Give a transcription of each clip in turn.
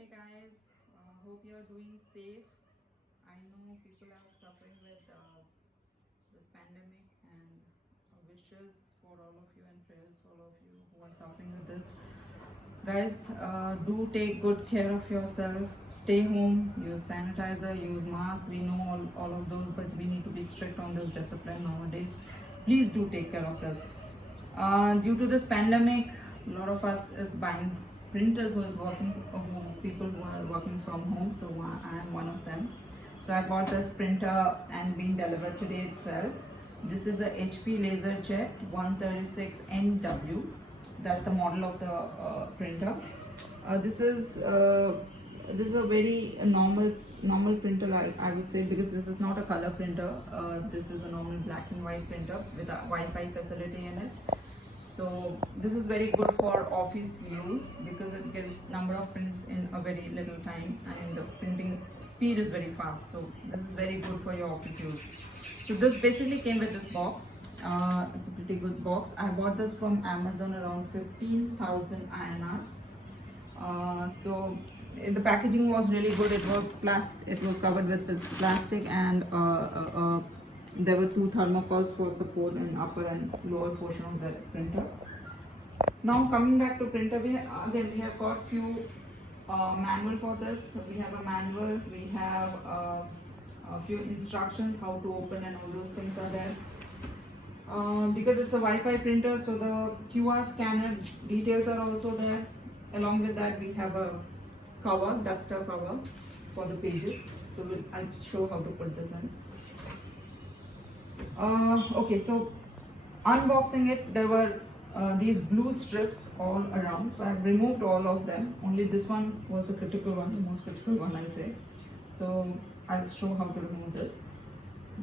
Hey guys, hope you're doing safe. I know people are suffering with this pandemic, and wishes for all of you and prayers for all of you who are suffering with this. Guys, do take good care of yourself. Stay home, use sanitizer, use mask. We know all of those, but we need to be strict on this discipline nowadays. Please do take care of this. Due to this pandemic, a lot of us is buying printers who is working, people who are working from home. So I am one of them. So I bought this printer and being delivered today itself. This is a HP LaserJet 136NW. That's the model of the printer. This is a very normal printer, I would say, because this is not a color printer. This is a normal black and white printer with a Wi-Fi facility in it. So this is very good for office use because it gives number of prints in a very little time, and the printing speed is very fast. So this is very good for your office use. So this basically came with this box. It's a pretty good box. I bought this from Amazon around 15,000 INR. So the packaging was really good. It was It was covered with this plastic, and there were two thermocols for support in upper and lower portion of the printer. Now coming back to printer, we have got few manual for this. We have a manual. We have a few instructions how to open, and all those things are there. Because it's a Wi-Fi printer, so the QR scanner details are also there. Along with that, we have a cover, duster cover for the pages. So I'll show how to put this in. Okay, so unboxing it, there were these blue strips all around. So I've removed all of them. Only this one was the critical one, the most critical one, I say. So I'll show how to remove this,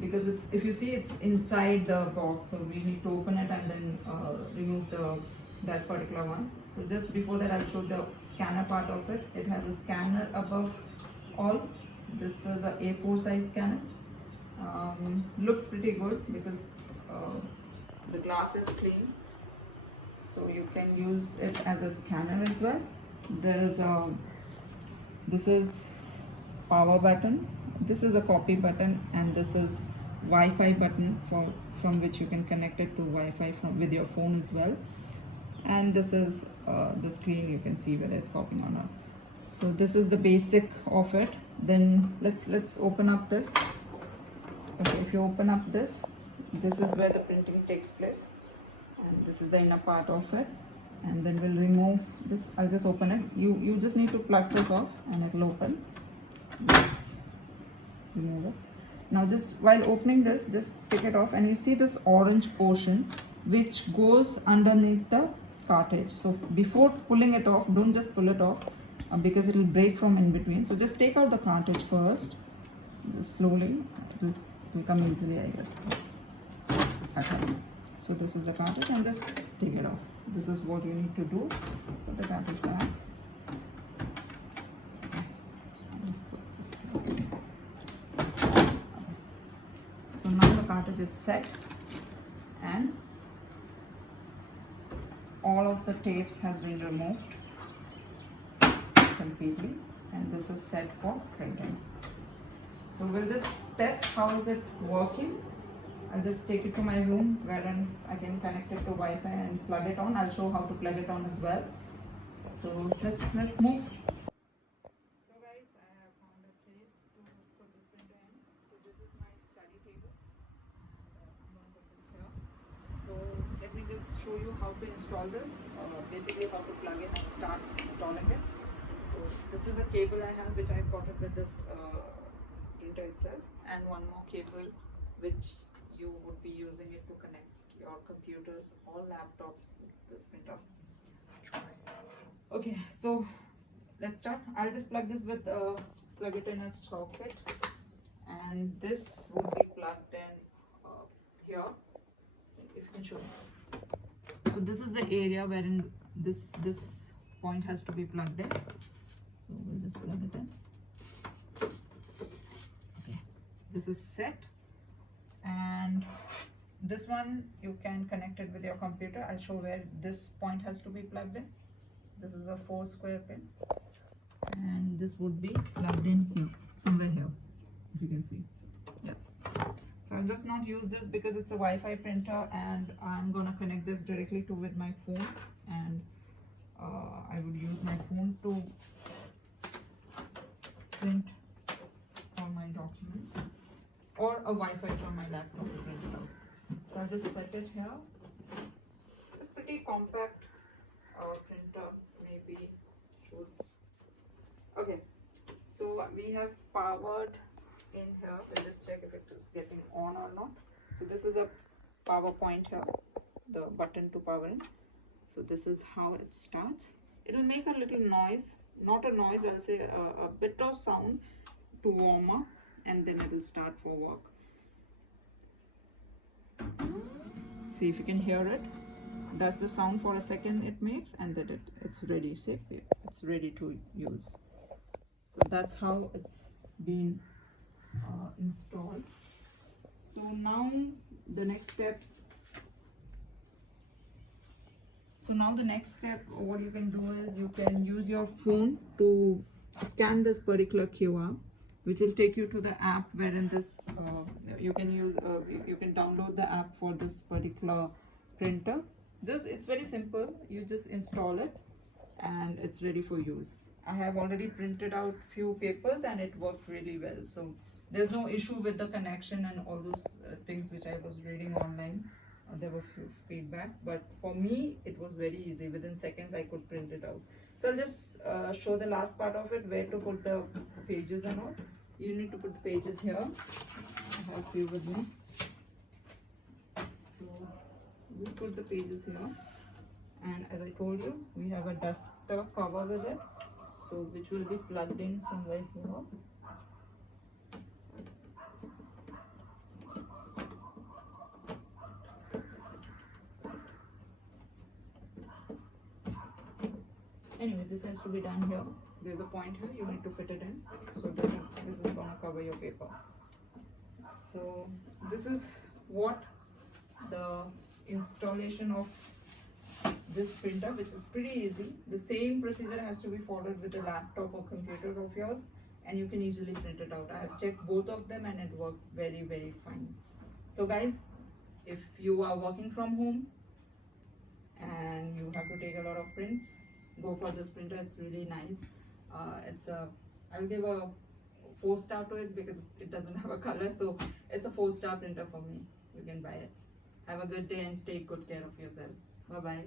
because if you see, it's inside the box, so we need to open it and then remove that particular one. So just before that, I'll show the scanner part of it. It has a scanner above all. This is a A4 size scanner. Looks pretty good because the glass is clean, so you can use it as a scanner as well. This is power button, this is a copy button, and this is Wi-Fi button from which you can connect it to Wi-Fi with your phone as well. And this is the screen. You can see whether it's copying or not. So this is the basic of it. Then let's open up this. Okay, if you open up this is where the printing takes place, and this is the inner part of it. And then we'll remove this. I'll just open it. You just need to plug this off and it will open. Just remove it. Now just while opening this, just take it off, and you see this orange portion which goes underneath the cartridge. So before pulling it off, don't just pull it off because it will break from in between. So just take out the cartridge first, just slowly. It will come easily, I guess. Okay. So this is the cartridge, and just take it off. This is what you need to do. Put the cartridge back. Just put this here. Okay. So now the cartridge is set, and all of the tapes has been removed completely, and this is set for printing. So we'll just test how is it working. I'll just take it to my room wherein I can connect it to Wi-Fi and plug it on. I'll show how to plug it on as well. So let's move. So guys, I have found a place to put this printer in. So this is my study table. I'm going to put this here. So let me just show you how to install this. Basically how to plug in and start installing it. So this is a cable I have, which I got it with this printer itself, and one more cable which you would be using it to connect your computers or laptops with this printer. Okay, so let's start. I'll just plug this with plug it in a socket, and this would be plugged in here. If you can show me. So this is the area wherein this point has to be plugged in. So we'll just plug it in. Okay, this is set, and this one you can connect it with your computer. I'll show where this point has to be plugged in. This is a 4 square pin. and this would be plugged in here, somewhere here, if you can see. Yeah. So I'll just not use this because it's a Wi-Fi printer, and I'm gonna connect this directly to with my phone, and I would use my phone to print all my documents, or a Wi-Fi from my laptop to print it out. So I'll just set it here. It's a pretty compact printer, maybe shows. Okay, so we have powered in here. We'll just check if it is getting on or not. So this is a power point here, the button to power in. So this is how it starts. It'll make a little noise, not a noise, I'll say a bit of sound to warm up, and then it will start for work. See if you can hear it. That's the sound for a second it makes, and then it's ready. See, it's ready to use. So that's how it's been installed. So now the next step. So now the next step, what you can do is you can use your phone to scan this particular QR, which will take you to the app wherein this you can use. You can download the app for this particular printer. It's very simple. You just install it, and it's ready for use. I have already printed out few papers, and it worked really well. So there's no issue with the connection and all those things which I was reading online. There were few feedbacks, but for me it was very easy. Within seconds I could print it out. So I'll just show the last part of it, where to put the pages and all. You need to put the pages here. I have few with me. So just put the pages here, and as I told you, we have a duster cover with it, so which will be plugged in somewhere here. Anyway, this has to be done here. There's a point here, you need to fit it in. So this is gonna cover your paper. So this is what the installation of this printer, which is pretty easy. The same procedure has to be followed with a laptop or computer of yours, and you can easily print it out. I have checked both of them, and it worked very, very fine. So guys, if you are working from home and you have to take a lot of prints, go for this printer. It's really nice. I'll give a 4-star to it because it doesn't have a color, so it's a 4-star printer for me. You can buy it. Have a good day and take good care of yourself. Bye bye.